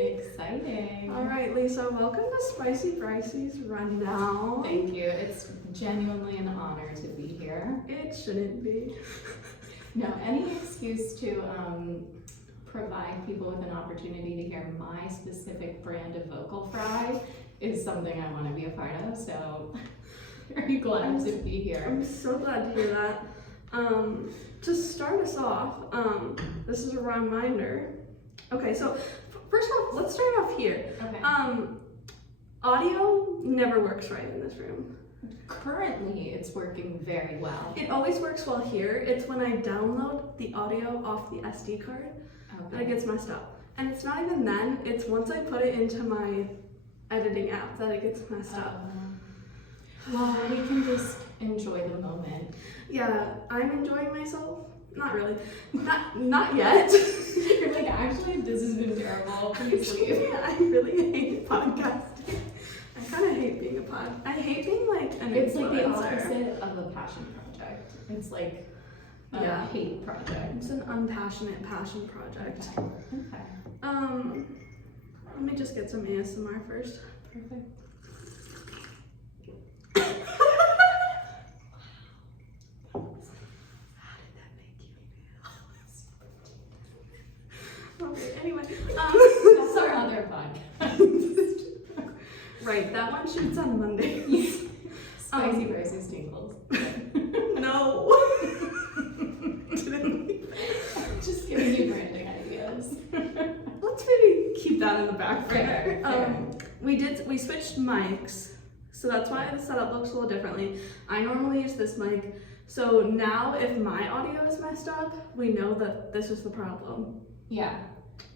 Exciting. All right, Lisa, welcome to Spicy Bryce's Rundown. Thank you. It's genuinely an honor to be here. It shouldn't be. No, any excuse to provide people with an opportunity to hear my specific brand of vocal fry is something I want to be a part of, so very glad to be here. I'm so glad to hear that. To start us off, this is a reminder. Okay, so first off, let's start off here. Okay. Audio never works right in this room. Currently, it's working very well. It always works well here. It's when I download the audio off the SD card that it gets messed up. And it's not even then, it's once I put it into my editing app that it gets messed up. Well, we can just enjoy the moment. Yeah, I'm enjoying myself. Not really. Not yet. You're like, actually, this has been terrible. Please leave. Yeah, I really hate podcasting. I kind of hate being I hate being like an It's like the influencer. opposite of a passion project. It's like a hate project. It's an unpassionate passion project. Okay. Let me just get some ASMR first. Perfect. How did that make you feel? Okay, anyway. That's our other podcast. Right, that one shoots on Mondays. Spicy versus tingles. No. Just giving you branding ideas. Let's maybe keep that in the back burner. Fair. We switched mics, so that's why the setup looks a little differently. I normally use this mic, so now if my audio is messed up, we know that this is the problem. Yeah.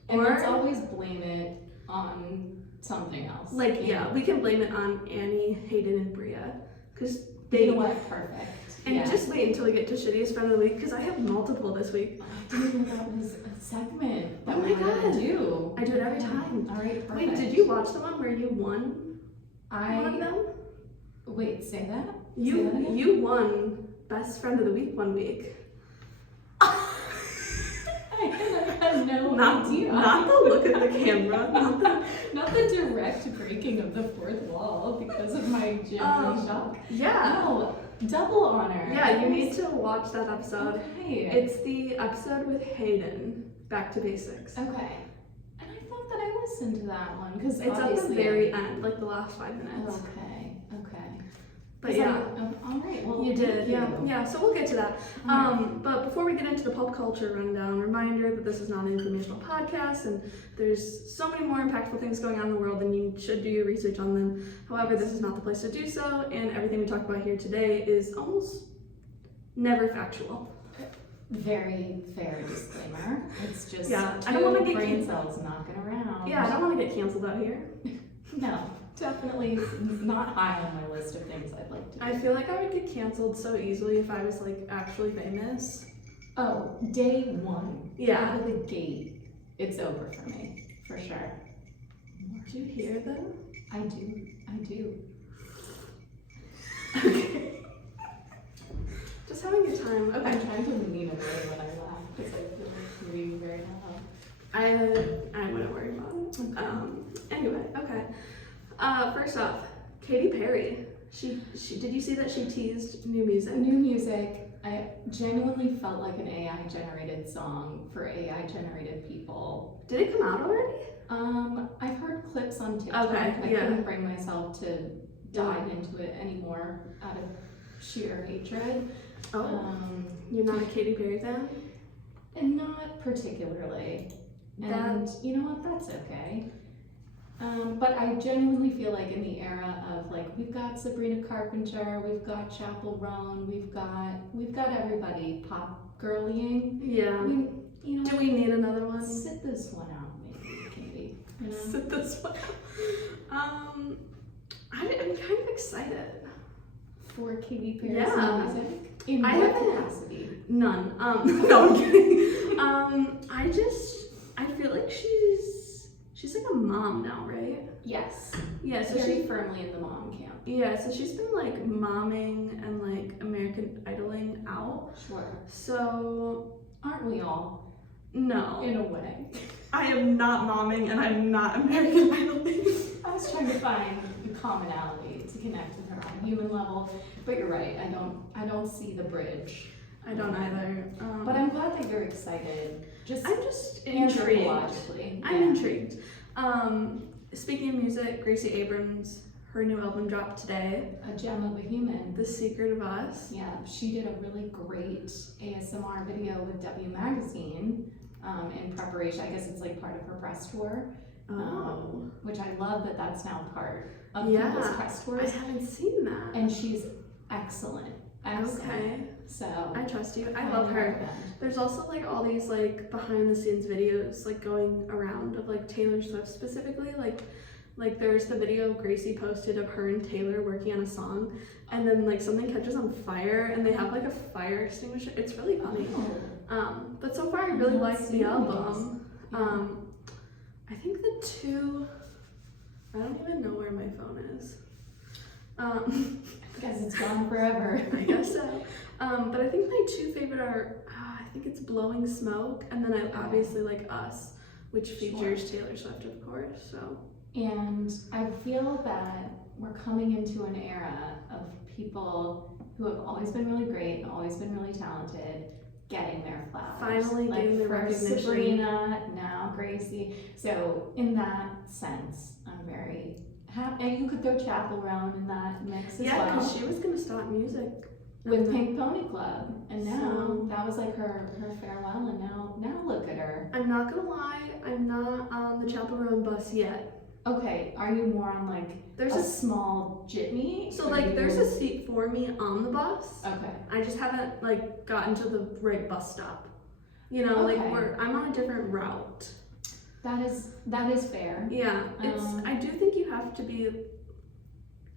And Or- let's always blame it on something else. Like, yeah, we can blame it on Annie, Hayden, and Bria, because You know what? Perfect. And Yeah. just wait until we get to Shittiest Friend of the Week, because I have multiple this week. I didn't know that was a segment that Oh we my were gonna God. do. I do it every time. All right, perfect. Wait, did you watch the one where you won one of them? Wait, say that? Say that again? You won Best Friend of the Week one week. I had no idea. Not the look at the camera. Not the direct breaking of the fourth wall because of my genuine shock. Yeah. No, double honor. Yeah, you need to watch that episode. Okay. It's the episode with Hayden, Back to Basics. Okay. And I thought that I listened to that one because It's at the very end, like the last 5 minutes. Okay. But yeah. All right. Well, You did, thank yeah. you. Yeah, so we'll get to that. Alright. But before we get into the pop culture rundown, reminder that this is not an informational podcast and there's so many more impactful things going on in the world and you should do your research on them. However, this is not the place to do so, and everything we talk about here today is almost never factual. Very fair disclaimer. It's just I don't want to get brain cells knocking around. Yeah, I don't want to get canceled out here. No, definitely not high on my list of things I'd like to do. I feel like I would get canceled so easily if I was like actually famous. Oh, day one. Yeah. Out of the gate, it's over for me, for sure. Do you hear them? I do. Okay. Just having a time. Okay. I'm trying to lean away when I laugh because I feel like breathing very loud. I wouldn't worry about it. Anyway, okay. First off, Katy Perry. She did you see that she teased new music? New music. I genuinely felt like an AI generated song for AI generated people. Did it come out already? I've heard clips on TikTok. Okay, I yeah. couldn't bring myself to dive into it anymore out of sheer hatred. Oh, you're not a Katy Perry fan? And not particularly. And you know what? That's okay. But I genuinely feel like in the era of like we've got Sabrina Carpenter, we've got Chappell Roan, we've got everybody pop girlying. Yeah. You know, Do we need another one? sit this one out, maybe, Katie. You know? Sit this one out. I'm kind of excited. For Katy Perry's Yeah. music? In I what haven't- capacity? None. No, I'm kidding. I feel like she's like a mom now, right? Yes. Yeah, so Very firmly in the mom camp. so she's been like momming and like American Idoling out. Sure. So Aren't we all? no. In a way. I am not momming and I'm not American Idoling. I was trying to find the commonality to connect with her on a human level, but you're right. I don't see the bridge. I don't either. But I'm glad that you're excited. I'm just intrigued. Anthropologically. I'm intrigued. Speaking of music, Gracie Abrams, her new album dropped today. A gem of a human. The Secret of Us. Yeah, she did a really great ASMR video with W Magazine in preparation. I guess it's like part of her press tour. Which I love that that's now part of people's press tours. I haven't seen that. And she's excellent. Okay. So I trust you. I love her. There's also like all these like behind the scenes videos like going around of like Taylor Swift specifically. Like there's the video Gracie posted of her and Taylor working on a song, and then like something catches on fire and they have like a fire extinguisher. It's really funny. But so far I really like the album. I think the two, I don't even know where my phone is. Guess it's gone forever. I guess so. But I think my two favorite are, I think it's Blowing Smoke, and then I obviously like Us, which features Taylor Swift, of course. So. And I feel that we're coming into an era of people who have always been really great and always been really talented getting their flowers. Finally getting their recognition. Sabrina, now Gracie. So in that sense, I'm very happy. And you could throw Chaperone in that mix as well. Yeah, because she was going to start music. With Pink Pony Club. And now, that was like her farewell, and now look at her. I'm not going to lie, I'm not on the Chaperone bus yet. Okay, are you more on like there's a small jitney? So like there's a seat for me on the bus. Okay. I just haven't like gotten to the right bus stop. You know, like I'm on a different route. That is fair. Yeah, I do think you have to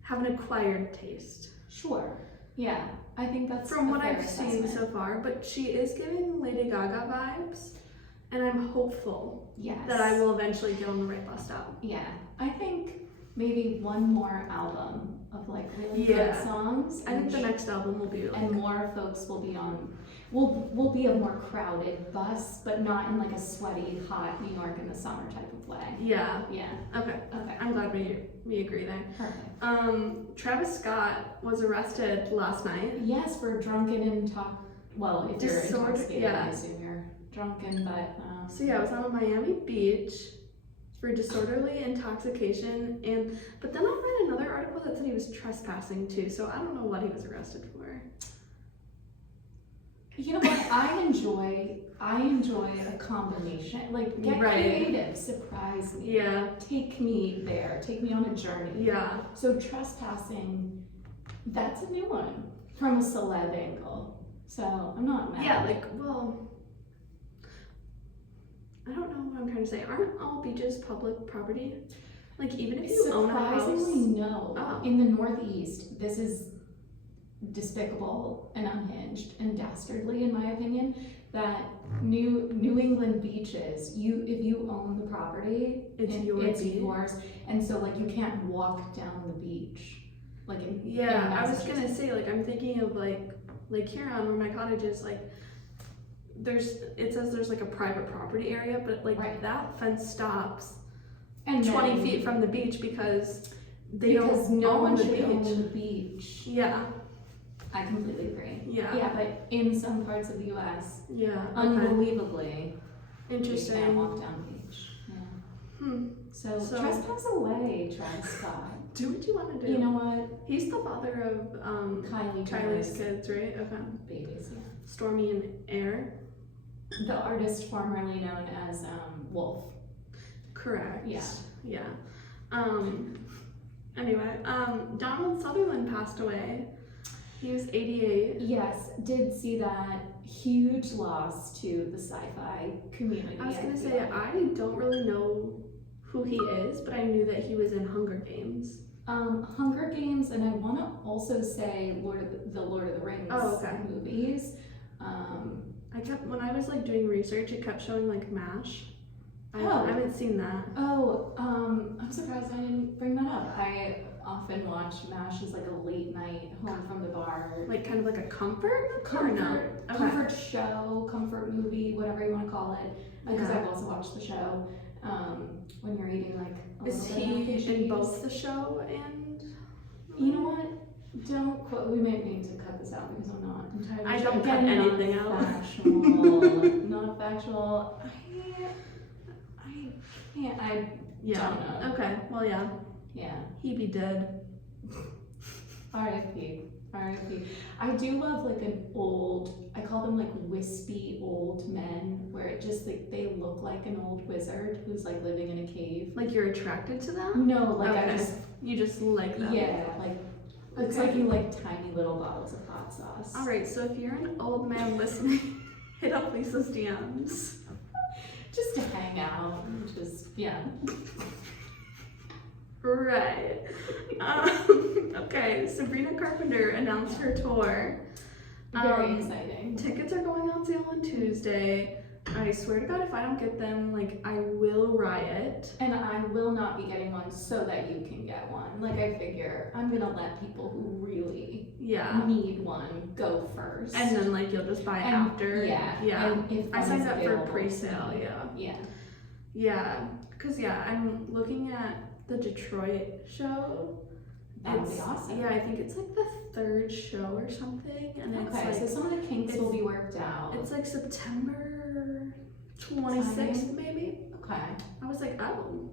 have an acquired taste. Sure. Yeah, I think that's from what I've seen so far. But she is giving Lady Gaga vibes. And I'm hopeful that I will eventually get on the right bus stop. Yeah, I think maybe one more album of like really good songs. I think the next album will be like, and more folks will be on. We'll be a more crowded bus, but not in like a sweaty, hot New York in the summer type of way. Yeah. Yeah. Okay. I'm glad we agree there. Perfect. Travis Scott was arrested last night. Yes, for drunken and talk. Well, if you're intoxicated, I assume you're drunken, but so yeah, I was on a Miami beach for disorderly intoxication, but then I read another article that said he was trespassing too, so I don't know what he was arrested for. You know what? I enjoy a combination. Like get creative, surprise me. Yeah. Take me there. Take me on a journey. Yeah. So trespassing, that's a new one from a celeb angle. So I'm not mad. Yeah, I don't know what I'm trying to say. Aren't all beaches public property? Like even if you own a house? Surprisingly, no. Oh. In the Northeast, this is despicable and unhinged and dastardly, in my opinion. That New England beaches, if you own the property, it's yours, and so like you can't walk down the beach. Like I was gonna say I'm thinking of like Lake Huron, where my cottage is. Like it says there's like a private property area, but that fence stops and 20 feet from the beach because no one should own the beach. Yeah. I completely agree. Yeah. Yeah, but in some parts of the U.S., unbelievably, interesting. You can't walk down the beach. Yeah. So trespass away, Travis Scott. Do what you want to do. You know what? He's the father of Kylie's kids, right? Okay. Babies, yeah. Stormy and Air. The artist formerly known as Wolf. Correct. Yeah. Yeah. Anyway, Donald Sutherland passed away. He was 88. Yes, did see that. Huge loss to the sci-fi community. I was gonna say, I don't really know who he is, but I knew that he was in Hunger Games. Hunger Games, and I want to also say Lord of the Rings movies. When I was doing research, it kept showing MASH. I haven't seen that. I'm surprised I didn't bring that up. often watch MASH as like a late night home from the bar. Like kind of like a comfort? Comfort, Okay. comfort show, comfort movie, whatever you want to call it. Because Yeah. I've also watched the show. When you're eating like a Is little bit of he in cheese. both the show and? You know what? Don't quote. We might need to cut this out because I'm not entirely I sure. don't cut Again, anything not out. Factual. Not factual. I can't. I Yeah. don't know. Okay. Well, yeah. Yeah. He be dead. R.I.P. R.I.P. I do love like an old, I call them like wispy old men, where it just like they look like an old wizard who's like living in a cave. Like you're attracted to them? No, like I Okay. just, You just like them. yeah, like it's Okay. like you like tiny little bottles of hot sauce. All right. So if you're an old man listening, hit up Lisa's DMs. Just to hang out and just, yeah. Right. Okay. Sabrina Carpenter announced her tour. Very exciting. Tickets are going on sale on Tuesday. I swear to God, if I don't get them, like, I will riot. And I will not be getting one so that you can get one. Like, I figure I'm gonna let people who really Yeah. need one go first. And then, like, you'll just buy it And- after. Yeah. Yeah. And if I one signed is up for available. pre-sale, yeah. Yeah. Yeah. Because, yeah, I'm looking at the Detroit show. That would be It's- awesome. Yeah, I think it's like the third show or something. And it's Okay, like, so some of the kinks will be worked out. it's like September 26th, maybe. Okay. I was like, oh,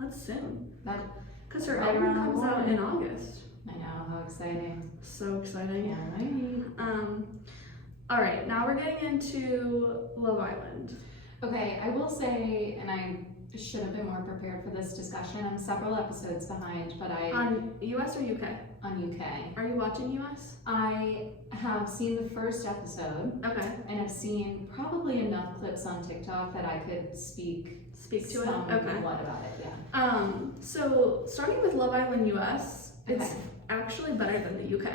that's soon. That, Because her right album around the comes out corner. in August. I know, how exciting. So exciting. Yeah, right. All right, now we're getting into Love Island. Okay, I will say, and I should have been more prepared for this discussion. I'm several episodes behind, but On US or UK? on UK. Are you watching US? I have seen the first episode Okay. and I've seen probably enough clips on TikTok that I could speak Speak to it? some Okay. what about it, yeah. So starting with Love Island US, it's Okay. actually better than the UK.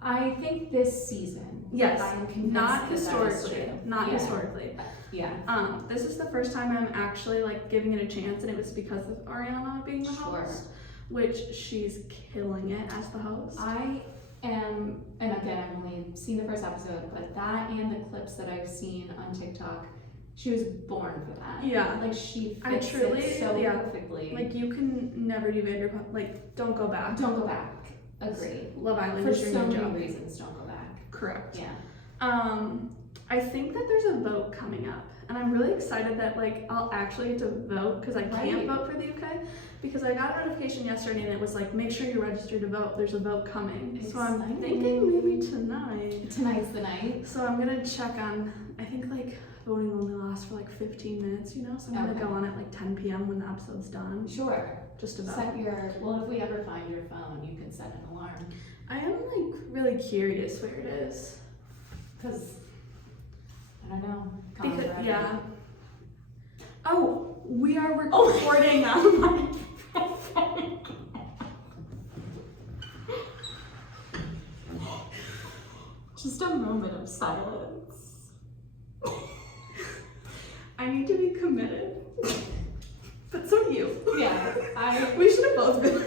I think this season. Yes, I am convinced not that is historically. true. Not Yeah. historically. Yeah. This is the first time I'm actually like giving it a chance, and it was because of Ariana being the Sure. host, which she's killing it as the host. I am, and again, I've only seen the first episode, but that and the clips that I've seen on TikTok, she was born for that. Yeah. Like she I fits truly- it so yeah. perfectly. Like you can never do Vanderpump. Like don't go back. don't go back. Agree. Love Island For is your so new many job. reasons, don't go back. Correct. Yeah. I think that there's a vote coming up, and I'm really excited that like I'll actually get to vote because I can't Right. vote for the UK because I got a notification yesterday and it was like make sure you're registered to vote. There's a vote coming, so I'm Exciting. thinking maybe tonight. Tonight's the night. So I'm gonna check on. I think like voting only lasts for like 15 minutes, you know. So I'm gonna Okay. go on at like 10 p.m. when the episode's done, Sure. just to vote. Set your, well, if we ever find your phone, you can set an alarm. I am like really curious where it is. Because, I don't know. Because, Colorado. yeah. Oh, we are recording on my phone. Just a moment of silence. I need to be committed. But so do you. Yeah, We should have both been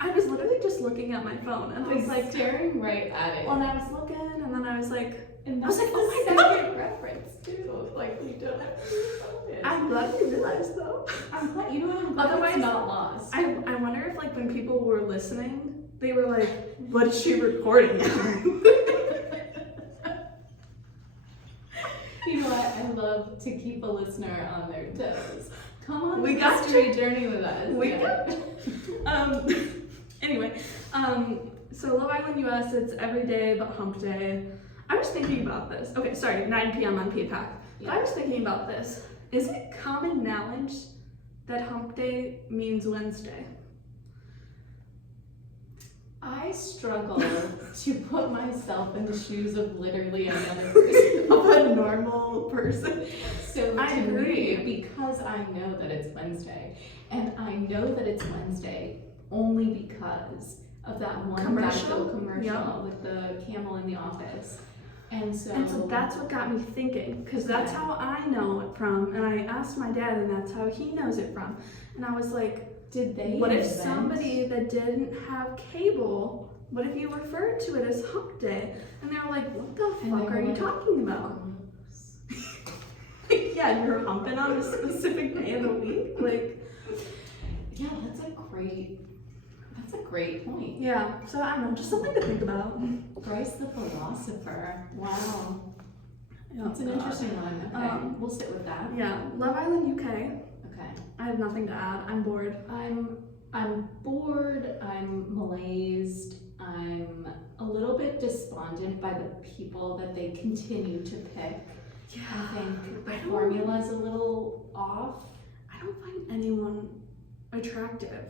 I was literally just looking at my phone and I was like, staring right at it. well, and I was looking and then I was like, And I was that's like, oh the my God. second reference too. Like you don't have to be focused. I'm glad you realized though. I'm glad, you know what? I'm glad Otherwise- it's not lost. I wonder if like when people were listening, they were like, what is she recording? You know what? I love to keep a listener on their toes. Come on, We the got history journey with us. We yeah. got Anyway, so Love Island US, it's every day but hump day. I was thinking about this. Okay, sorry, 9 p.m. on Peacock. But I was thinking about this. Is it common knowledge that hump day means Wednesday? I struggle to put myself in the shoes of literally another person. Of a normal person? So I to agree. me, because I know that it's Wednesday, and I know that it's Wednesday only because of that one Commercial? Geico commercial Yeah. with the camel in the office. And so that's what got me thinking, because that's Okay. how I know it from, and I asked my dad, and that's how he knows it from. And I was like, did they What if invent- somebody that didn't have cable, what if you referred to it as hump day? And they were like, what the And fuck they are were you like, talking about? Yeah, you're humping on a specific day of the week? Like, yeah, that's a great point. yeah, so I don't know, just something to think about. Bryce the philosopher. Wow. Yeah. That's an interesting one. Okay, we'll sit with that. Yeah, Love Island UK. Okay. I have nothing to add. I'm bored. I'm bored, I'm malazed, I'm a little bit despondent by the people that they continue to pick. Yeah. I think the formula's a little off. I don't find anyone attractive.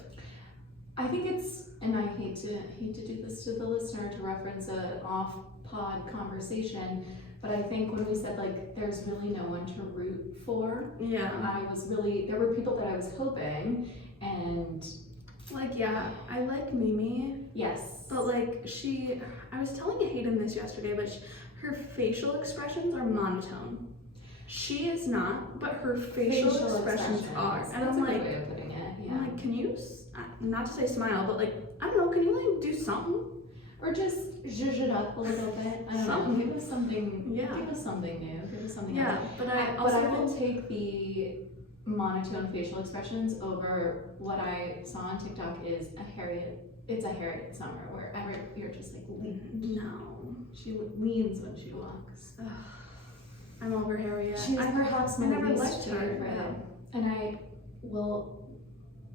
I think it's, and I hate to do this to the listener to reference an off-pod conversation, but I think when we said like there's really no one to root for, Yeah. there were people that I was hoping, and Like, yeah, I like Mimi, yes, but like I was telling Hayden this yesterday, but her facial expressions are monotone. She is not, but her facial expressions are. And that's I'm a good like, way of putting it. Yeah. I'm like, can you, not to say smile, but like, I don't know, can you like do something? Or just zhuzh it up a little bit. I don't know. Give us something. Yeah. Give us something new. Give us something Yeah, else. but But I will take the monotone facial expressions over what I saw on TikTok is it's a Harriet Summer where you're just like, no. she leans when she walks. Ugh. I'm over Harriet. She's perhaps my never least liked her, favorite. yeah. And I will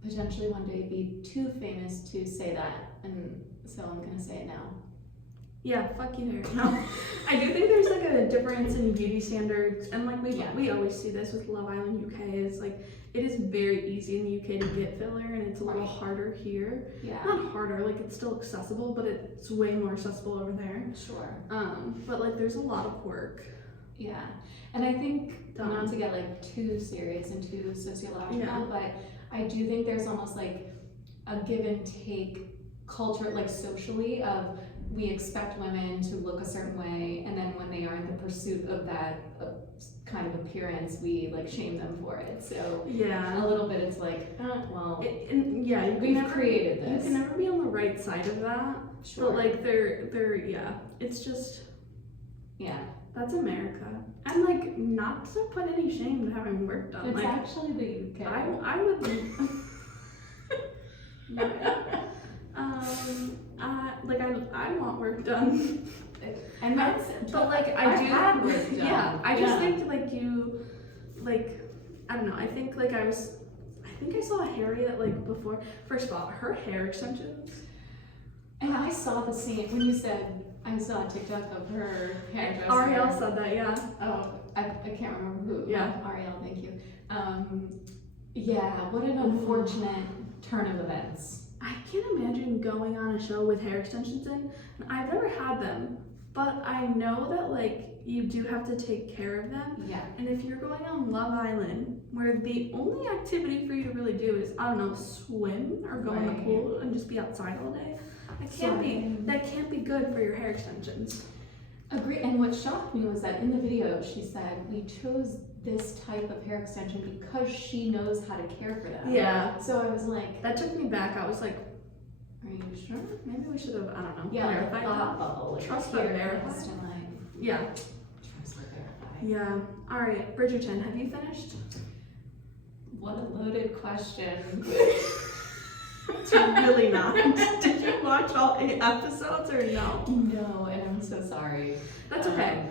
potentially one day be too famous to say that, and so I'm gonna say it now. Yeah, fuck you, Harriet. No, I do think there's like a difference in beauty standards, and like we always see this with Love Island UK. Is like it is very easy in the UK to get filler, and it's a little harder here. Yeah. Not harder, like it's still accessible, but it's way more accessible over there. Sure. But like there's a lot of work. Yeah, and I think not to get like too serious and too sociological, but I do think there's almost like a give and take culture, like socially, of we expect women to look a certain way, and then when they are in the pursuit of that kind of appearance, we like shame them for it. So yeah, a little bit it's like, well, we've created this. You can never be on the right side of that. Sure. But like they're it's just that's America. And like not to put any shame to having work done. It's like actually the UK. I would I want work done. And that's, but like I've had work done. Yeah, I just think like you, like, I don't know, I think I saw Harriet like before, first of all, her hair extensions. And I saw the scene, when you said, I saw a TikTok of her hairdresser. Ariel said that, yeah. Oh, I can't remember who. Yeah. Ariel, thank you. Yeah, what an unfortunate turn of events. I can't imagine going on a show with hair extensions in. I've never had them, but I know that like you do have to take care of them. Yeah. And if you're going on Love Island, where the only activity for you to really do is, I don't know, swim or go in the pool and just be outside all day, that can't be good for your hair extensions. Agree. And what shocked me was that in the video she said, we chose this type of hair extension because she knows how to care for them. Yeah. So I was like, that took me back. I was like, are you sure? Maybe we should have, I don't know. Yeah, like verified thought bubble. Like trust but verify. Yeah. Trust but verify. Yeah. All right, Bridgerton, have you finished? What a loaded question. It's really not. Did you watch all 8 episodes or no? No, and I'm so sorry. That's okay.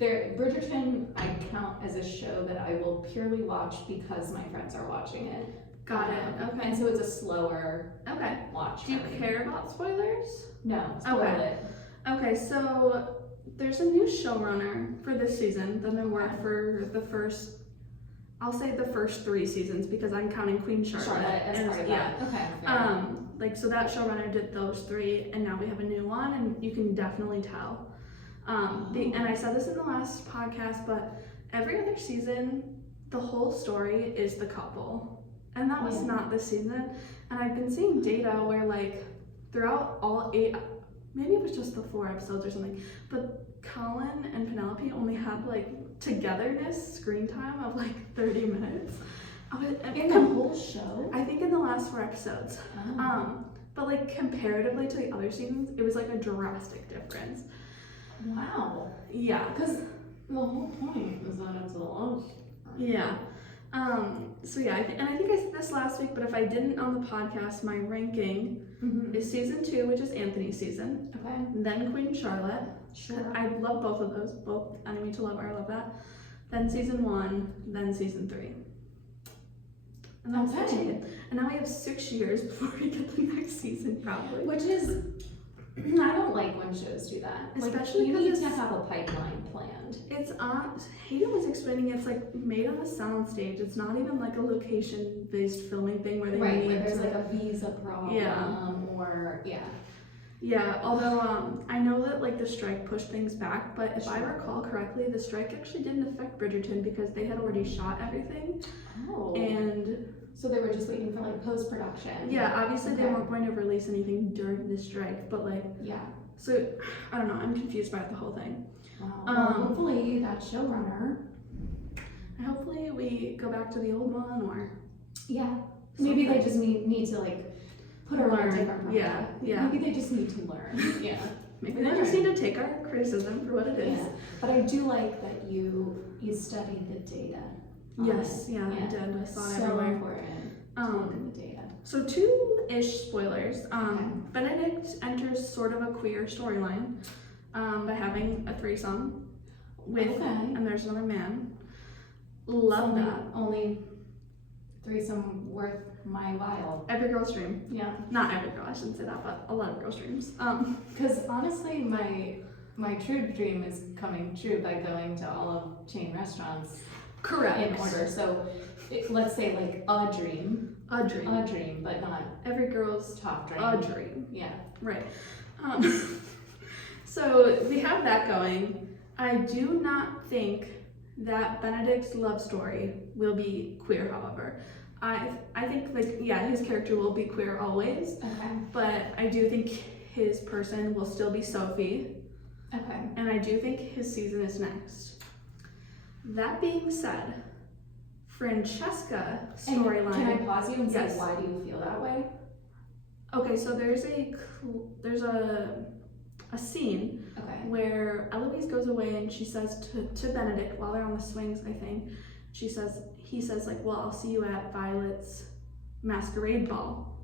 Bridgerton I count as a show that I will purely watch because my friends are watching it. Got it. Okay. And so it's a slower watch. Do you care about spoilers? No, spoil it. Okay, so there's a new showrunner for this season than there were for the first, I'll say the first 3 seasons because I'm counting Queen Charlotte as part of that. Okay. Like so that showrunner did those 3 and now we have a new one and you can definitely tell. And I said this in the last podcast, but every other season, the whole story is the couple. And that was not this season. And I've been seeing data where like throughout all 8, maybe it was just the 4 episodes or something, but Colin and Penelope only had like togetherness screen time of like 30 minutes. In the whole show? I think in the last 4 episodes. Oh. But like comparatively to the other seasons, it was like a drastic difference. Wow. Yeah. Because the whole point is that it's a love. Yeah. So yeah, and I think I said this last week, but if I didn't on the podcast, my ranking is season 2, which is Anthony's season. Okay. Then Queen Charlotte. Sure. I love both of those, both Enemy to Lover, I love that. Then season 1, then season 3. And that's Okay. it. And now we have 6 years before we get the next season, probably. Which is, I don't like when shows do that. Especially like, you because need to have a pipeline planned. It's on, Hayden was explaining it's like made on a sound stage. It's not even like a location-based filming thing where they need where there's to, like a visa problem or Yeah, although I know that like the strike pushed things back, but if I recall correctly, the strike actually didn't affect Bridgerton because they had already shot everything. Oh. And so they were just waiting for like post-production. yeah, obviously they weren't going to release anything during the strike, but like so I don't know, I'm confused by the whole thing. Wow. Well, hopefully that showrunner. Hopefully we go back to the old one or maybe they just need to like put her on a different project. Yeah. Maybe they just need to learn. Yeah. Maybe they just need to take our criticism for what it is. Yeah. But I do like that you studied the data. Yes, I did. I saw it so everywhere. Important to look at the data. So 2-ish spoilers. Benedict enters sort of a queer storyline by having a threesome with, and there's another man. Love that. Only threesome worth my while. Every girl's dream. Yeah. Not every girl, I shouldn't say that, but a lot of girls' dreams. Because honestly, my true dream is coming true by going to all of chain restaurants. Correct. In order. So let's say like a dream. A dream, but not every girl's top dream. A dream. Yeah. Right. So we have that going. I do not think that Benedict's love story will be queer, however. I think like his character will be queer always. Okay. But I do think his person will still be Sophie. Okay. And I do think his season is next. That being said, Francesca storyline. Can I pause you and say Yes. why do you feel that way? Okay, so there's a scene where Eloise goes away and she says to Benedict while they're on the swings, I think, he says like, well, I'll see you at Violet's masquerade ball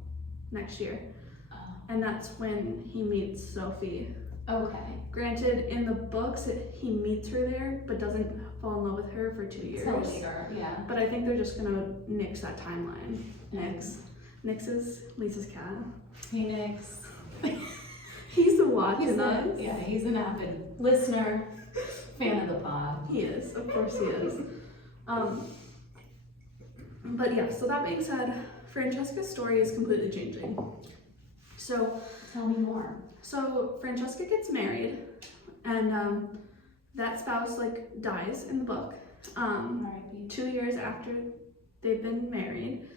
next year. Oh. And that's when he meets Sophie. Okay. Granted, in the books, he meets her there, but doesn't fall in love with her for 2 years. Till later, yeah. But I think they're just gonna nix that timeline. Nix is Lisa's cat. Hey, Nix. He's watching us. Yeah, he's an avid listener, fan of the pod. He is, of course he is. But yeah, so that being said, Francesca's story is completely changing. So tell me more. So Francesca gets married, and that spouse like dies in the book. 2 years after they've been married.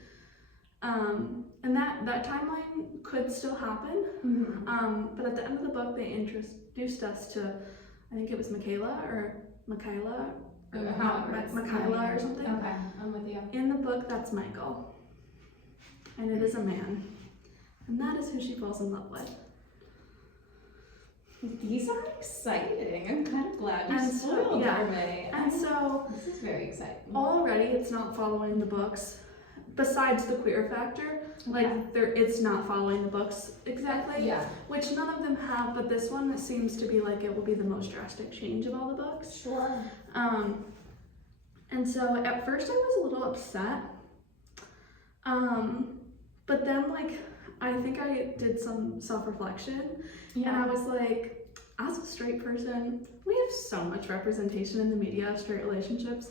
And that timeline could still happen. Mm-hmm. But at the end of the book, they introduced us to, I think it was Michaela or something. Okay, I'm with you. In the book, that's Michael. And it is a man. And that is who she falls in love with. These are exciting. I'm kind of glad you spoiled for me. And so this is very exciting. Already, it's not following the books. Besides the queer factor, it's not following the books exactly. Yeah. Which none of them have, but this one seems to be like it will be the most drastic change of all the books. Sure. And so at first I was a little upset. But then I think I did some self-reflection, and I was like, as a straight person, we have so much representation in the media of straight relationships,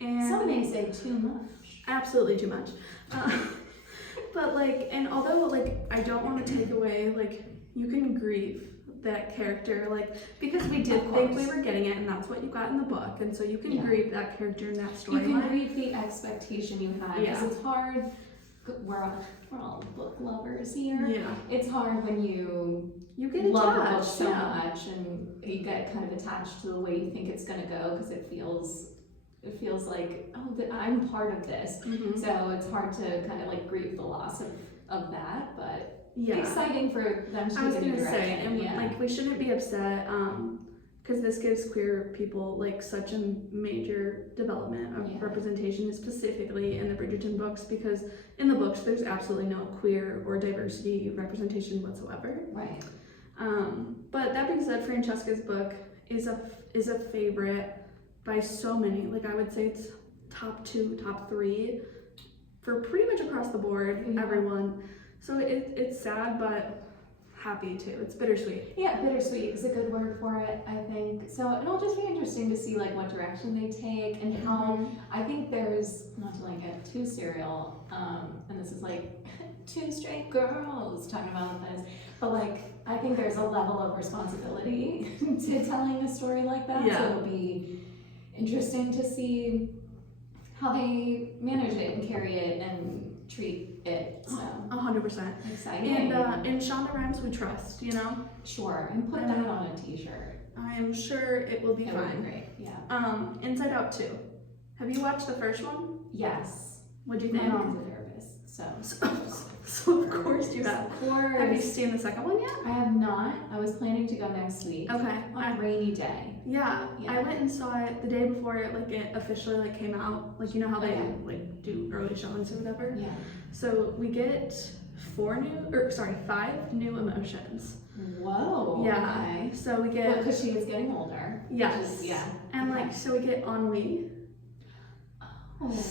and some may say too much. Absolutely too much. But and although I don't want to take away you can grieve that character because we did think we were getting it, and that's what you got in the book, and so you can grieve that character in that storyline. You can grieve the expectation you had, because it's hard. We're all book lovers here. Yeah. It's hard when you get love a book so much and you get kind of attached to the way you think it's going to go because it feels it feels like, oh, I'm part of this. Mhm. So it's hard to kind of like grieve the loss of that, but Yeah. exciting for them to I was take a new gonna direction. say, and yeah. like we shouldn't be upset, because this gives queer people like such a major development of Yeah. representation, specifically in the Bridgerton books, because in the books there's absolutely no queer or diversity representation whatsoever. Right. But that being said, Francesca's book is a favorite by so many. Like I would say it's top 2, top 3 for pretty much across the board, Yeah. everyone. So it's sad but happy too. It's bittersweet. Yeah, bittersweet is a good word for it, I think. So it'll just be interesting to see like what direction they take and how. I think there's, not to like get too serial, and this is like 2 straight girls talking about this, but like I think there's a level of responsibility to telling a story like that. Yeah. So it'll be interesting to see how they manage it and carry it and treat it. So 100%. exciting. And in Shonda Rhimes we trust, you know? Sure, and put that on a t-shirt. I am sure it will be It would fine. be great, yeah. Inside Out 2. Have you watched the first one? Yes. What'd you My think? mom's a therapist, so. So of course you have. Of course. Have you seen the second one yet? I have not. I was planning to go next week. Okay. On a rainy day. Yeah, Yeah. I went and saw it the day before it officially came out. Like you know how they Okay. like do early showings or whatever. Yeah. So we get 5 new emotions. Whoa. Yeah. Okay. So we Well, get because she is getting older. yes. Which is, yeah. And Okay. like so we get ennui. Oh.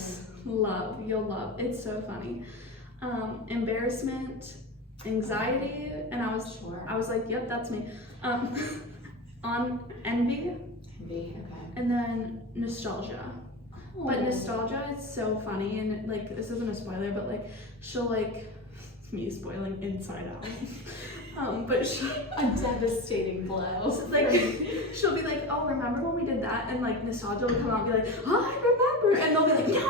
Love, you'll love. It's so funny. Embarrassment, anxiety, and I was like, yep, that's me. On envy, Okay. and then nostalgia. But Oh. nostalgia is so funny, and like this isn't a spoiler, but like she'll like me spoiling Inside Out. But A devastating blow. like she'll be like, oh, remember when we did that? And like nostalgia will come out and be like, oh, I remember. And they'll be like,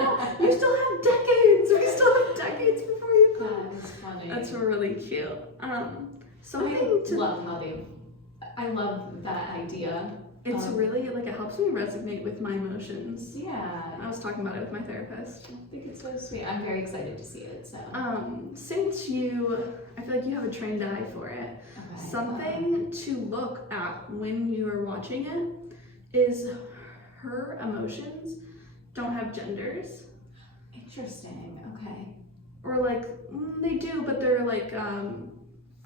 no, you still have decades. We still have decades before you go. That is funny. That's really cute. Something I to love how I love that idea. it's really like it helps me resonate with my emotions. Yeah. I was talking about it with my therapist. I think it's so sweet. I'm very excited to see it. So. Since I feel like you have a trained eye for it. Okay. Something to look at when you are watching it is her emotions don't have genders. Interesting. Okay. Or like they do, but they're like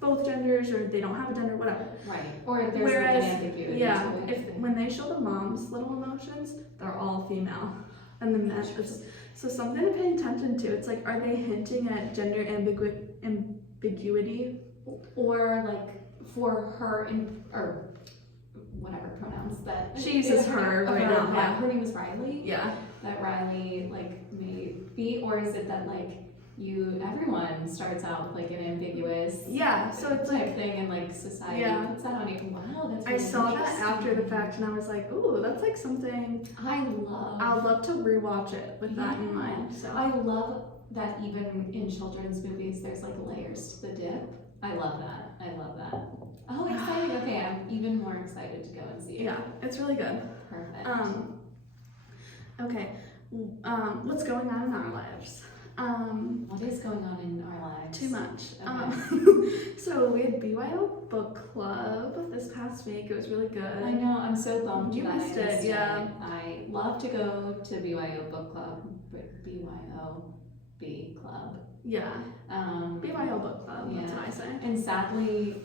both genders, or they don't have a gender, whatever. Right. Or there's Whereas, like an ambiguity. yeah, to it. when they show the mom's little emotions, they're all female, and the men. So something to pay attention to. It's like, are they hinting at gender ambiguity? Or like for her or whatever pronouns that She uses her right now. Yeah. Her name is Riley. Yeah. That Riley like may be, or is it that like everyone starts out with like an ambiguous Yeah. So it's type like thing, and like society Yeah. puts that on you. Wow, that's I really saw that interesting. after the fact, and I was like, ooh, that's like something. I love. I'd love to rewatch it with that in mind. So I love that even in children's movies, there's like layers to the dip. I love that. Oh, exciting. Okay, I'm even more excited to go and see it. yeah, it's really good. Perfect. Okay. What's going on in our lives? What is going on in our lives? Too much. Okay. So we had BYO book club this past week. It was really good. I know, I'm so bummed You that missed I it, missed yeah. it. I love to go to BYO book club, BYOB club. Yeah. BYO book club. That's yeah. what I say. And sadly,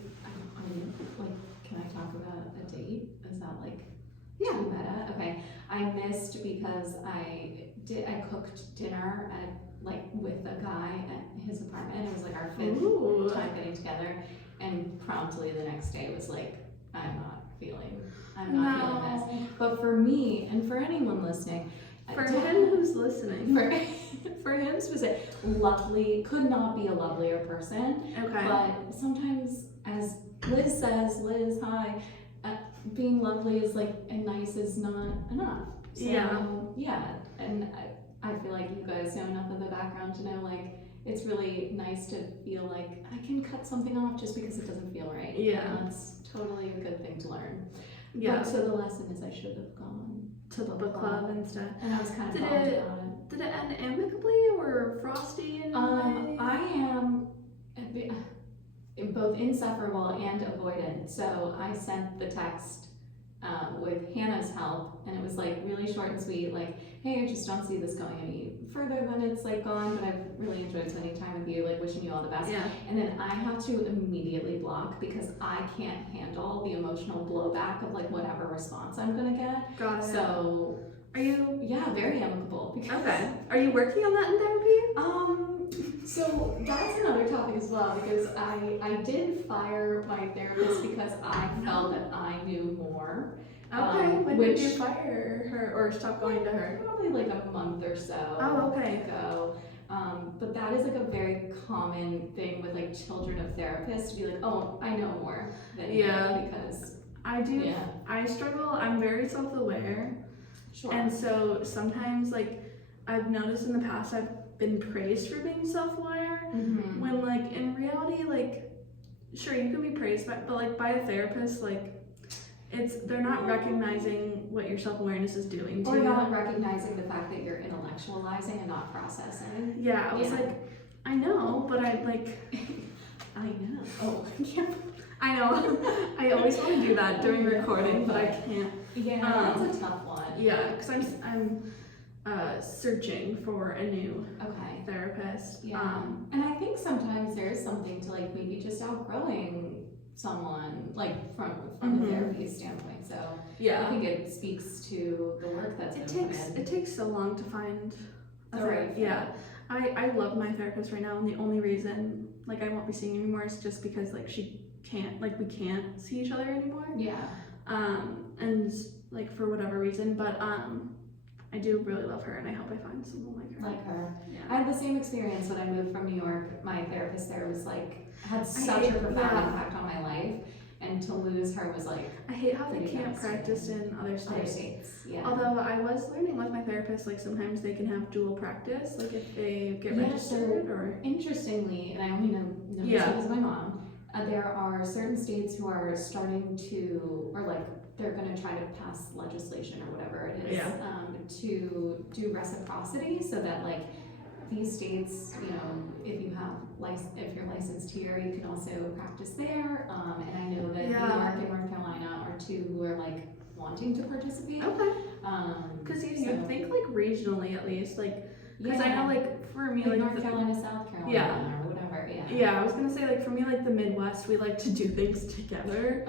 can I talk about a date? Is that like Yeah. too meta? Okay. I missed because I cooked dinner with a guy at his apartment. It was like our 5th Ooh. time getting together, and promptly the next day was like, I'm not feeling this. But for me, and for anyone listening, For him who's listening. for him specific, lovely could not be a lovelier person. Okay. But sometimes, as Liz says, hi, being lovely is like and nice is not enough. So, yeah, and I feel like you guys know enough of the background to know like it's really nice to feel like I can cut something off just because it doesn't feel right. Yeah. And that's totally a good thing to learn. Yeah. But, so the lesson is I should have gone. to the book club and stuff. And I was kind of Did bummed it- about it. Did it end amicably or frosty in a way? I am both insufferable and avoidant. So I sent the text with Hannah's help, and it was like really short and sweet, like, hey, I just don't see this going any further than it's like gone, but I've really enjoyed spending time with you, like wishing you all the best. Yeah. And then I have to immediately block because I can't handle the emotional blowback of like whatever response I'm gonna get. Got it. So Are you yeah, very amicable. Because, okay? Are you working on that in therapy? So that's another topic as well, because I did fire my therapist because I felt that I knew more. Okay. When which did you fire her or stop going to her? probably like a month or so Oh, okay. ago. But that is like a very common thing with like children of therapists to be like, oh, I know more than Yeah. you because I do. yeah, I struggle. I'm very self-aware, sure. and so sometimes like I've noticed in the past I've been praised for being self-aware Mhm. when like in reality like sure you can be praised by, but like by a therapist like they're not recognizing what your self-awareness is doing to Or you. not recognizing the fact that you're intellectualizing and not processing. Yeah, I was Yeah. like, I know, but I like, I know. Oh, yeah. I know. I always want to do that during recording, but I can't. Yeah, that's a tough one. Yeah, because I'm searching for a new Okay. therapist. Yeah. And I think sometimes there is something to like maybe just outgrowing someone, like from Mhm. a therapy standpoint. So I Yeah. think it speaks to the work that's been put in. It takes so long to find a The right therapist. fit. Yeah. I love my therapist right now, and the only reason like I won't be seeing anymore is just because like we can't see each other anymore. Yeah. And like for whatever reason, but I do really love her, and I hope I find someone like her. Like her. Yeah. I had the same experience when I moved from New York. My therapist there was like, had such hate- a profound yeah. impact on my life. And to lose her was like I hate how they Pretty can't devastating. practice in other other states. states. Yeah. Although I was learning with my therapist, like sometimes they can have dual practice, like if they get Yeah, registered or. Interestingly, and I only know this Yeah. because of my mom, there are certain states who are starting to, or like they're going to try to pass legislation or whatever it is, Yeah. to do reciprocity, so that like these states, you know, if you have if you're licensed here, you can also practice there. And I know that New Yeah. York and North Carolina are two who are like wanting to participate. Okay. Because Because you think like regionally at least, like, because I know like for me like like North Carolina, South Carolina, Yeah. or whatever. Yeah. yeah, I was gonna say like for me like the Midwest, we like to do things together.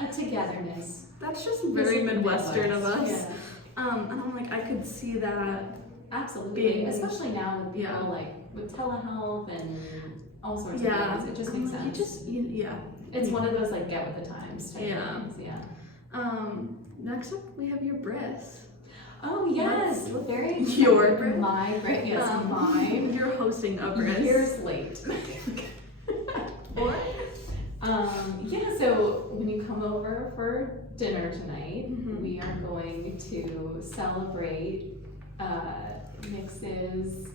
A togetherness. That's just very Midwestern of us. Yeah, And I'm like I could see that. absolutely. Being- Especially now with people Yeah. like with telehealth and all sorts Yeah. of things. It just I'm makes like, sense. yeah. It's one of those like get with the times type Yeah. things. Yeah. Next up we have your bris. Oh yes, very Your excited. bris? My bris. Yes, mine. You're hosting a bris. Years late. Or? Yeah, so when you come over for dinner tonight, Mhm. we are going to celebrate Nix's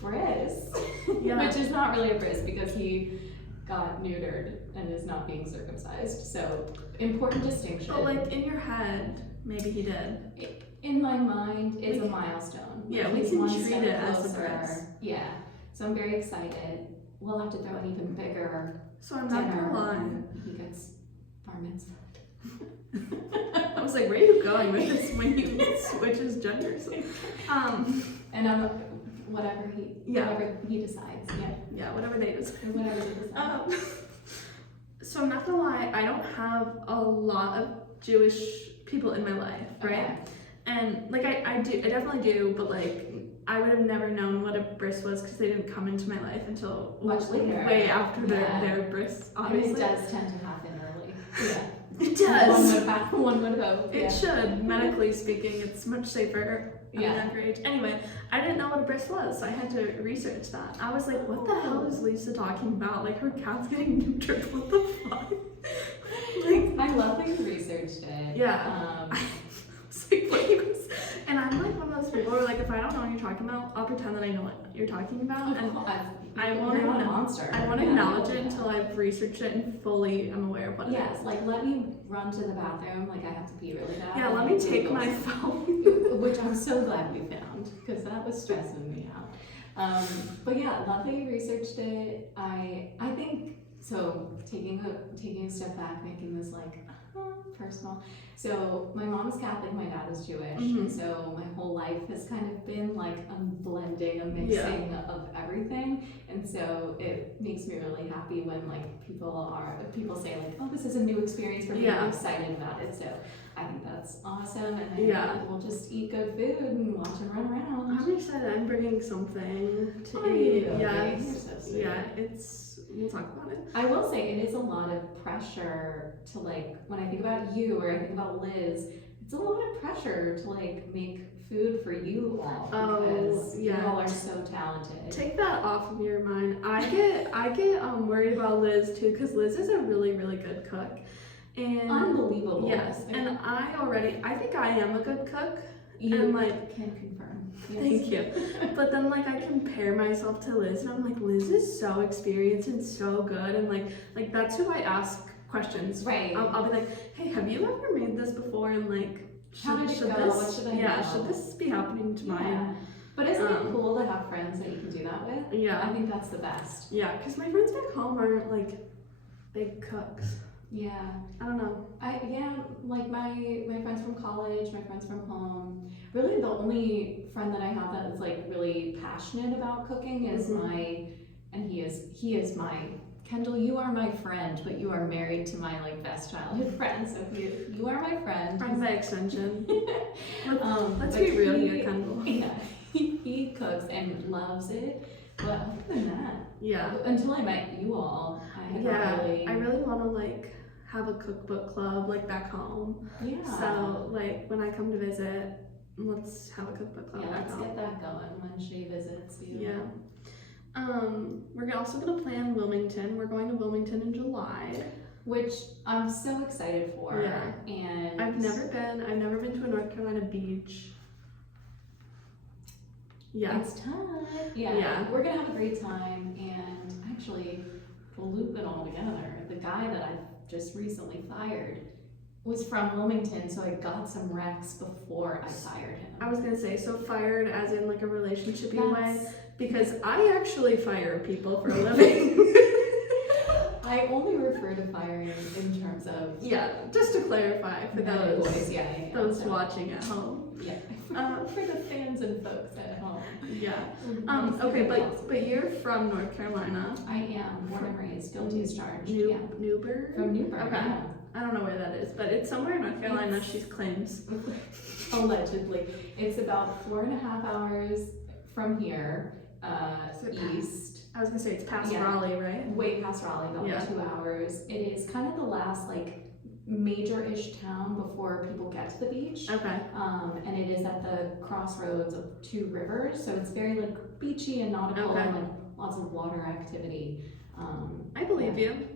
bris, Yeah. which is not really a bris because he got neutered and is not being circumcised. So important distinction. But like in your head, maybe he did. In my mind, it's We a can- milestone. yeah, Like, we he's can one treat step it as a closer. bris. Yeah, so I'm very excited. We'll have to throw an even bigger So I'm not dinner gonna lie. when he gets bar mitzvah. I was like, where are you going with this when you switch his genders? And whatever he decides. Yeah, Yeah, whatever they do. whatever he decides. So I'm not gonna lie, I don't have a lot of Jewish people in my life, right? Okay. And like I definitely do, but like I would have never known what a bris was because they didn't come into my life until Much later. way after Yeah. their bris, And obviously. it does tend to happen early. Yeah. It does. One would hope. It Yeah. should, medically speaking, it's much safer at Yeah. a younger age. Anyway, I didn't know what a bris was, so I had to research that. I was like, what the hell is Lisa talking about? Like, her cat's getting neutered, what the fuck? Like, I love that you researched it. Yeah. Um, it's like, what you was, and I'm like one of those people who are like, if I don't know what you're talking about, I'll pretend that I know what you're talking about, and I won't You're not a monster. I won't acknowledge it until I've researched it and fully am aware of what it is. Like let me run to the bathroom, like I have to pee really bad. Yeah, let me take my phone. Which I'm so glad we found, because that was stressing me out. But yeah, love that you researched it. I think, so taking a step back, making this like personal. So my mom is Catholic, my dad is Jewish, and so my whole life has kind of been like a blending, a mixing of everything. And so it makes me really happy when like people say like, oh, this is a new experience for me. I'm excited about it. So I think that's awesome, and then we'll just eat good food and watch him run around. I'm excited. I'm bringing something to eat. We'll talk about it. I will say it is a lot of pressure to like, when I think about you or I think about Liz, it's a lot of pressure to like make food for you all, because you all are so talented. Take that off of your mind. I get worried about Liz too, because Liz is a really, really good cook. And unbelievable. Yes, and I think I am a good cook. You and like can confirm. Yes. Thank you. But then like I compare myself to Liz, and I'm like, Liz is so experienced and so good, and like that's who I ask questions. Right. I'll be like, hey, have you ever made this before? And like, how did it go? What should I know? Should this be happening to mine? But isn't it cool to have friends that you can do that with? Yeah. I think that's the best. Yeah, because my friends back home aren't like big cooks. Yeah. I don't know. Like my friends from college, my friends from home. Really the only friend that I have that is like really passionate about cooking is he is my, Kendall, you are my friend, but you are married to my like best childhood friend, so you are my friend. Friend by extension. Let's be real here, Kendall. Yeah, he cooks and loves it, but other than that, until I met you all, I really want to like have a cookbook club like back home. Yeah. So like when I come to visit, let's have a cookbook club back home. Get that going when she visits you. Yeah. We're also gonna plan Wilmington. We're going to Wilmington in July, which I'm so excited for. Yeah. And I've never been to a North Carolina beach. Yeah. It's time. Yeah. We're gonna have a great time, and actually, to loop it all together, the guy that I just recently fired was from Wilmington, so I got some recs before I fired him. I was gonna say, so fired as in like a relationship-y way, because I actually fire people for a living. I only refer to firing in terms of just to clarify for those those watching at home. Yeah. For the fans and folks at home. Yeah. Okay, but you're from North Carolina. I am, born and raised, guilty as charged. Newburgh? From Newburgh. Okay. Yeah. I don't know where that is, but it's somewhere in North Carolina, she claims. Allegedly. It's about 4.5 hours from here, east. I was gonna say it's past Raleigh, right? Way past Raleigh, about 2 hours. It is kind of the last like major-ish town before people get to the beach. Okay. And it is at the crossroads of 2 rivers, so it's very like beachy and nautical and like lots of water activity. I believe you.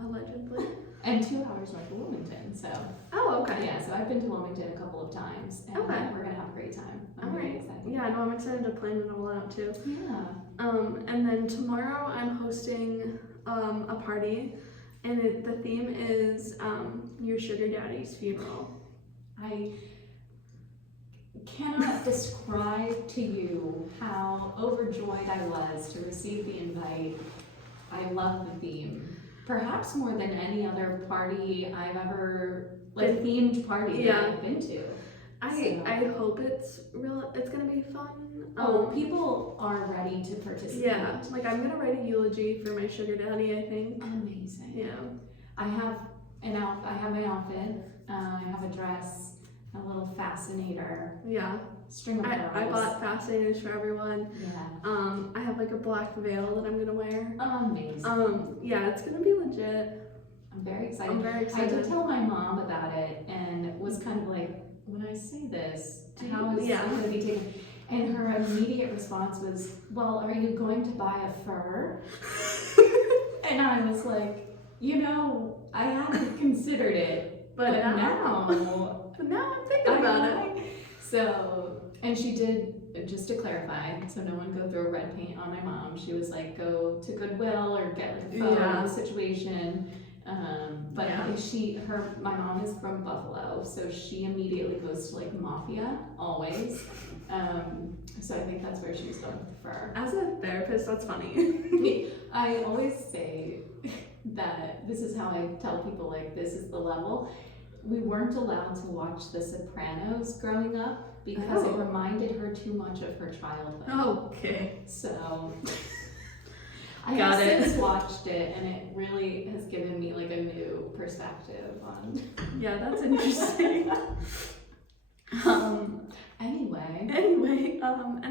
Allegedly. And 2 hours north of Wilmington, so. Oh, okay. Yeah, so I've been to Wilmington a couple of times, and we're gonna have a great time. I'm very excited. Yeah, no, I'm excited to plan it all out too. Yeah. And then tomorrow I'm hosting a party, and the theme is your sugar daddy's funeral. I cannot describe to you how overjoyed I was to receive the invite. I love the theme. Perhaps more than any other party I've ever, like themed party that I've been to. I hope it's gonna be fun. People are ready to participate. Yeah, like I'm gonna write a eulogy for my sugar daddy, I think. Amazing. Yeah. I have my outfit, I have a dress, a little fascinator. Yeah. String of pearls. I bought fascinators for everyone. Yeah. I have like a black veil that I'm gonna wear. Amazing. Yeah, it's gonna be legit. I'm very excited. I did tell my mom about it and was kind of like, when I say this, how is it going to be taken? And her immediate response was, well, are you going to buy a fur? And I was like, I hadn't considered it, but now I'm thinking about it. So, and she did, just to clarify, so no one go throw red paint on my mom. She was like, go to Goodwill or get like a photo situation. But my mom is from Buffalo, so she immediately goes to like mafia, always. So I think that's where she was going with the fur. As a therapist, that's funny. I always say that this is how I tell people, like, this is the level. We weren't allowed to watch The Sopranos growing up because it reminded her too much of her childhood. Okay. So I have since watched it, and it really has given me like a new perspective on. Yeah, that's interesting. Anyway, and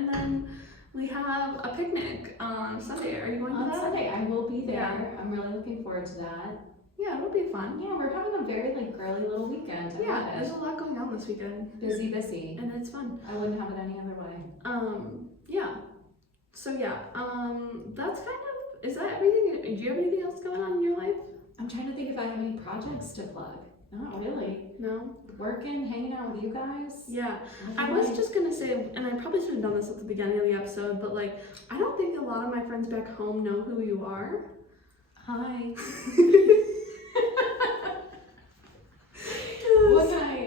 then we have a picnic on Sunday. Are you going to that? On Sunday, I will be there. Yeah. I'm really looking forward to that. Yeah, it'll be fun. Yeah, we're having a very like girly little weekend. There's a lot going on this weekend. Busy. And it's fun. I wouldn't have it any other way. Yeah. So that's kind of, is that everything? Do you have anything else going on in your life? I'm trying to think if I have any projects to plug. Not really. No? Working, hanging out with you guys. Yeah. I was just gonna say, and I probably should have done this at the beginning of the episode, but like, I don't think a lot of my friends back home know who you are. Hi.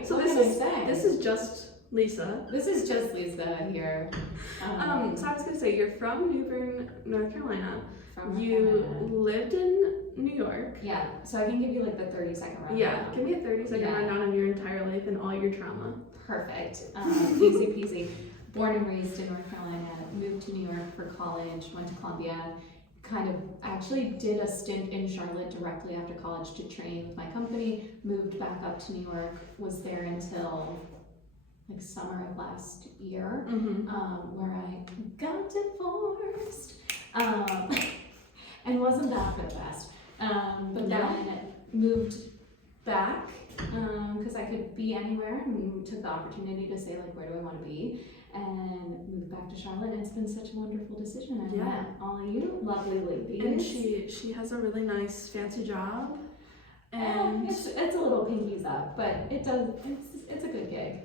So what can I say? This is just Lisa. This is just Lisa here. So I was gonna say, you're from New Bern, North Carolina. From You lived in New York. Yeah, so I can give you like the 30-second rundown. Yeah, give me a 30-second rundown of your entire life and all your trauma. Perfect. Easy peasy. Born and raised in North Carolina, moved to New York for college, went to Columbia, kind of actually did a stint in Charlotte directly after college to train with my company, moved back up to New York, was there until like summer of last year, where I got divorced. And wasn't that for the best. But then moved back because I could be anywhere, and took the opportunity to say like, where do I want to be, and moved back to Charlotte, and it's been such a wonderful decision. I met all of you lovely ladies. And she has a really nice fancy job, and it's a little pinkies up, but it's a good gig. It's a good gig.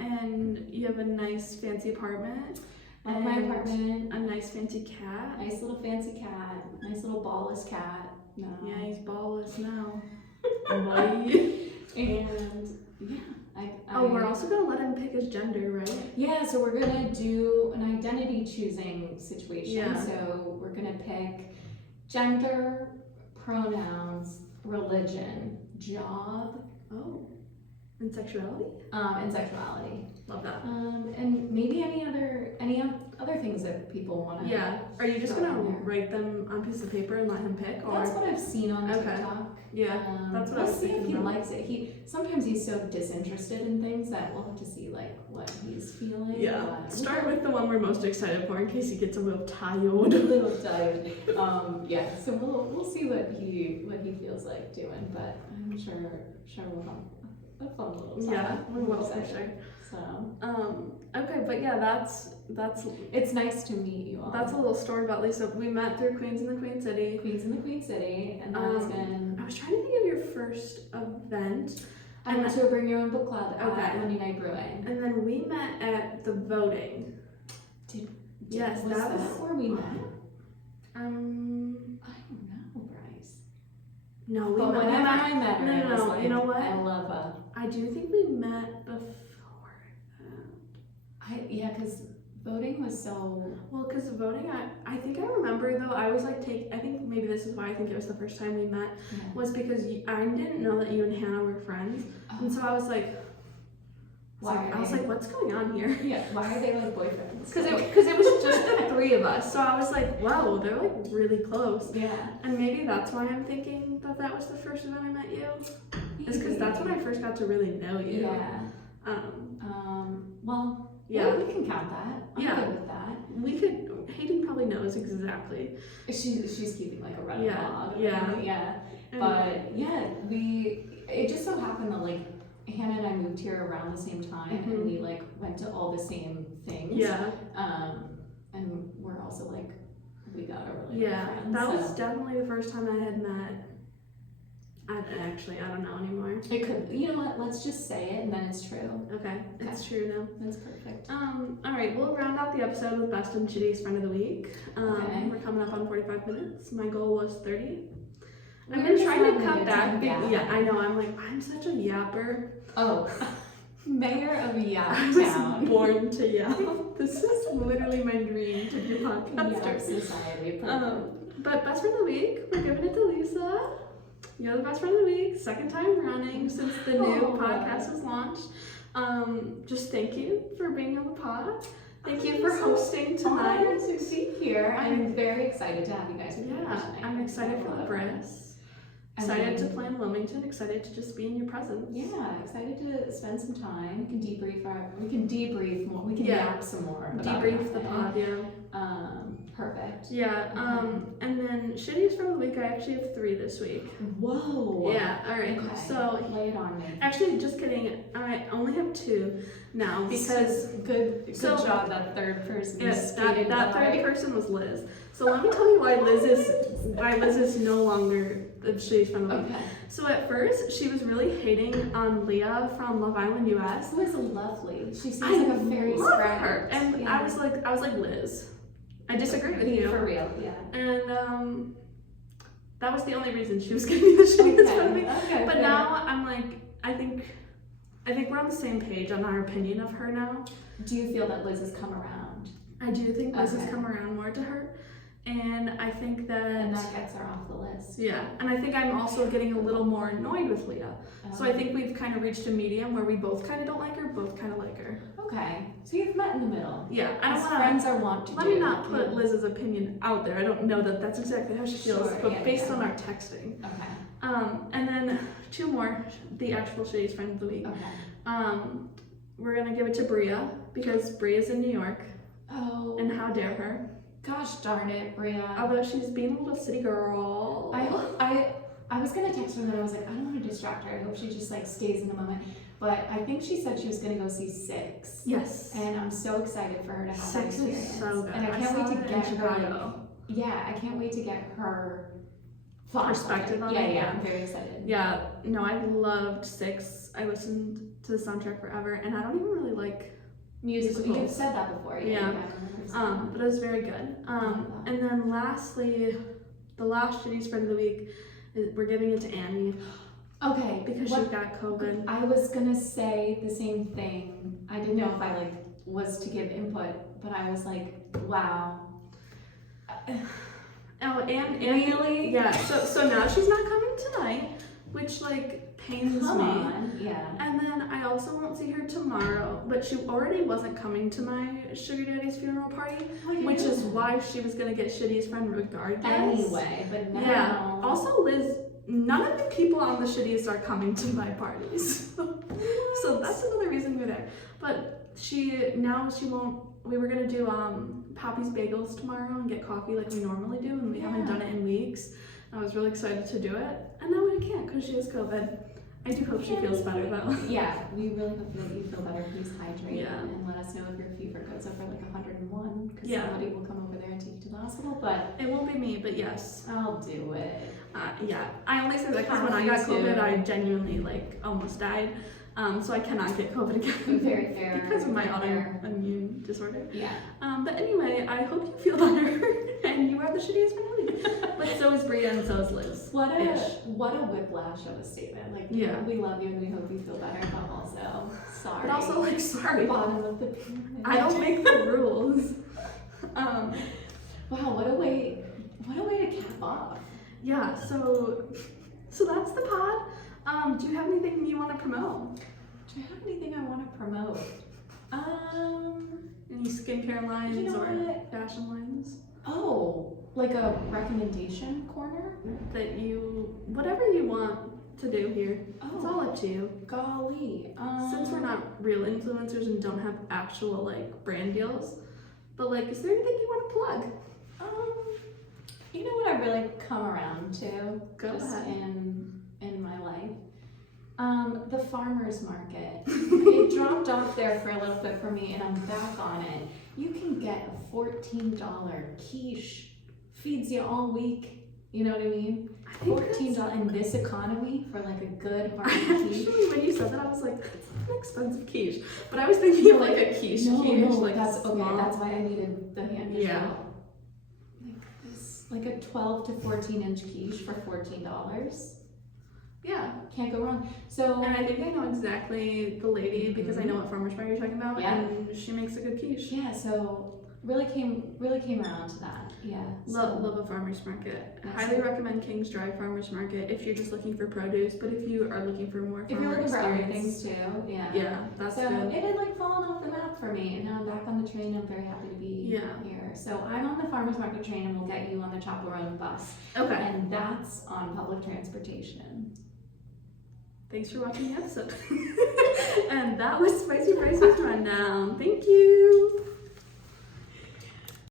And you have a nice fancy apartment. And my apartment, a nice fancy cat. Nice little fancy cat, nice little ballless cat. No. Yeah, he's ballless now. And we're also gonna let him pick his gender, right? Yeah, so we're gonna do an identity choosing situation. Yeah. So we're gonna pick gender, pronouns, religion, job. And sexuality? And sexuality. Love that. And maybe any other things that people want to. Yeah. Are you just gonna write them on pieces of paper and let him pick? Or? That's what I've seen on TikTok. Yeah. That's what I was see thinking if he about. likes it. Sometimes he's so disinterested in things that we'll have to see like what he's feeling. Yeah. Start with the one we're most excited for in case he gets a little tired. A little tired. Yeah. So we'll see what he feels like doing, but I'm sure we'll have a fun little time. Yeah, we will for sure. So okay, but yeah, that's it's nice to meet you all. That's a little story about Lisa. We met through Queens in the Queen City. And that's been. I was trying to think of your first event. I went to a Bring Your Own Book Club at Monday Night Brewing. And then we met at the voting. Yes, was that where we met? I don't know, Bryce. No, but whenever I met her, no. Like, you know what? I love her. I do think we met before that. Because voting was so. Well, because voting, I think I remember though. I was like, I think maybe this is why I think it was the first time we met, was because I didn't know that you and Hannah were friends, and so I was like. I was like, what's going on here? Yeah, why are they like boyfriends? Because it was just the three of us, so I was like, wow, they're like really close. Yeah. And maybe that's why I'm thinking that was the first event I met you. Is because that's when I first got to really know you. Yeah. Well. Yeah. We can count that. I'm good with that. We could. Hayden probably knows exactly. She's keeping like a running log. Yeah. But it just so happened that like. Hannah and I moved here around the same time, and we like went to all the same things. Yeah. And we're also like, we got a really good friend. That was definitely the first time I had met I don't know anymore. It could, you know what, let's just say it and then it's true. Okay, it's true now. That's perfect. Alright, we'll round out the episode with best and shittiest friend of the week. Okay. We're coming up on 45 minutes. My goal was 30. I've We're been just trying to having a cut good back. time, Yeah, I know. I'm like, I'm such a yapper. Oh, mayor of I Yap was Town. born to yap. This is literally my dream to be a podcaster. Yap society. Perfect. But best friend of the week, we're giving it to Lisa. You're the best friend of the week, second time running since the new podcast was launched. Just thank you for being on the pod. Thank you for hosting tonight. Honored to be here. I'm very excited to have you guys with me Yeah, tonight. I'm excited for the Briss. Excited to play in Wilmington. Excited to just be in your presence. Yeah, excited to spend some time. We can debrief more. We can yap some more. about Debrief the nothing. pod, yeah. Perfect. Yeah, and then shittiest friend of the week, I actually have 3 this week. Whoa. Yeah, alright. Okay. So, lay it on me. actually, just kidding. I only have 2 now because Good So- job that third person. yes, skated that by. third person was Liz. So let me tell you why Liz is no longer the shittiest friend of the week. Okay. So at first, she was really hating on Leah from Love Island US. Who is lovely. She seems I like a very love sprite. her, and Yeah. I was like Liz, I disagree with you. For real, yeah. And that was the only reason she was giving me the shittiest friend of the week. Okay, But fair. now I'm like, I think we're on the same page on our opinion of her now. Do you feel that Liz has come around? I do think Liz has Okay. come around more to her, and I think And that that gets her off the list. yeah, and I think I'm also getting a little more annoyed with Leah. So I think we've kind of reached a medium where we both kind of don't like her, both kind of like her. Okay, so you've met in the middle. Yeah, I don't As want to. friends are wont to Let do. me not put Yeah. Liz's opinion out there. I don't know that that's exactly how she feels, Sure, but yeah, based yeah. on our texting. Okay. And then 2 more, the actual shittiest friend of the week. Okay. We're gonna give it to Bria because Bria's in New York, Oh. and how dare her? Gosh darn it, Bria. Although she's being a little city girl. I was gonna text her and then I was like, I don't want to distract her. I hope she just like stays in the moment. But I think she said she was gonna go see Six. Yes. And I'm so excited for her to have that 6 experience. is so good. And I can't saw wait to it get in her. Chicago. Yeah, I can't wait to get her thoughts Perspective on it. it, Yeah, yeah. I'm very excited. Yeah, no, I loved 6. I listened to the soundtrack forever, and I don't even really like Musical. musicals. You've said that before. Yeah. I remember saying that. But it was very good. And then lastly, the last shittiest friend of the week, we're giving it to Annie Okay, because she got COVID. I was gonna say the same thing. I didn't know if I like was to give input, but I was like, wow. Oh, and Really? yeah. So now she's not coming tonight, which like pains Come me. on. Yeah. And then I also won't see her tomorrow, but she already wasn't coming to my sugar daddy's funeral party, which is why she was gonna get shittiest friend regardless. Anyway, but now. Yeah. Also, Liz, none of the people on the shittiest are coming to my parties, so that's another reason we're there. But she won't. We were gonna do Poppy's Bagels tomorrow and get coffee like we normally do, and we haven't done it in weeks. I was really excited to do it, and now we can't because she has COVID. I do hope she feels better though. Yeah, we really hope that you feel better. Please hydrate and let us know if your fever goes over like 101, because somebody will come over there and take you to the hospital. But it won't be me, but yes, I'll do it. Yeah, I only say that because when I got COVID, I genuinely like almost died. So I cannot get COVID again. Very fair. Because of my autoimmune disorder. Yeah. But anyway, I hope you feel better, and you are the shittiest friend of the week. But so is Bria and so is Liz. What a whiplash of a statement. Like, we love you and we hope you feel better, but also sorry. But also like sorry. Bottom of the pyramid. I don't make the rules. Wow, what a way to cap off. Yeah. So that's the pod. Do you have anything you want to promote? Do I have anything I want to promote? Any skincare lines or what? fashion lines? Oh, like a recommendation corner? That whatever you want to do here. It's all up to you. Golly. Since we're not real influencers and don't have actual like brand deals, but like, is there anything you want to plug? You know what I've really come around to? Go ahead. In my life? The farmer's market. It dropped off there for a little bit for me and I'm back on it. You can get a $14 quiche, feeds you all week, You know what I mean? I think $14 in this economy for like a good hearty quiche. Actually, when you said that, I was like, that's an expensive quiche. But I was thinking of like a quiche. No, like that's small. okay. That's why I needed the hand visual. Yeah. Like this, like a 12 to 14 inch quiche for $14. Yeah. Can't go wrong. So, And I think I know exactly the lady because I know what farmer's market you're talking about, Yeah. and she makes a good quiche. yeah, so really came around to that. Yeah. Love a farmer's market. Yes. Highly recommend King's Drive Farmer's Market if you're just looking for produce, but if you are looking for more If you're farmer looking for other experience, things too, yeah. yeah, that's So good. it had like fallen off the map for me, and now I'm back on the train. I'm very happy to be Yeah. here. So I'm on the farmers market train, and we'll get you on the Chaperone bus, Okay. and that's on public transportation. Thanks for watching the episode. And that was Spicy Prices Rundown. Thank you.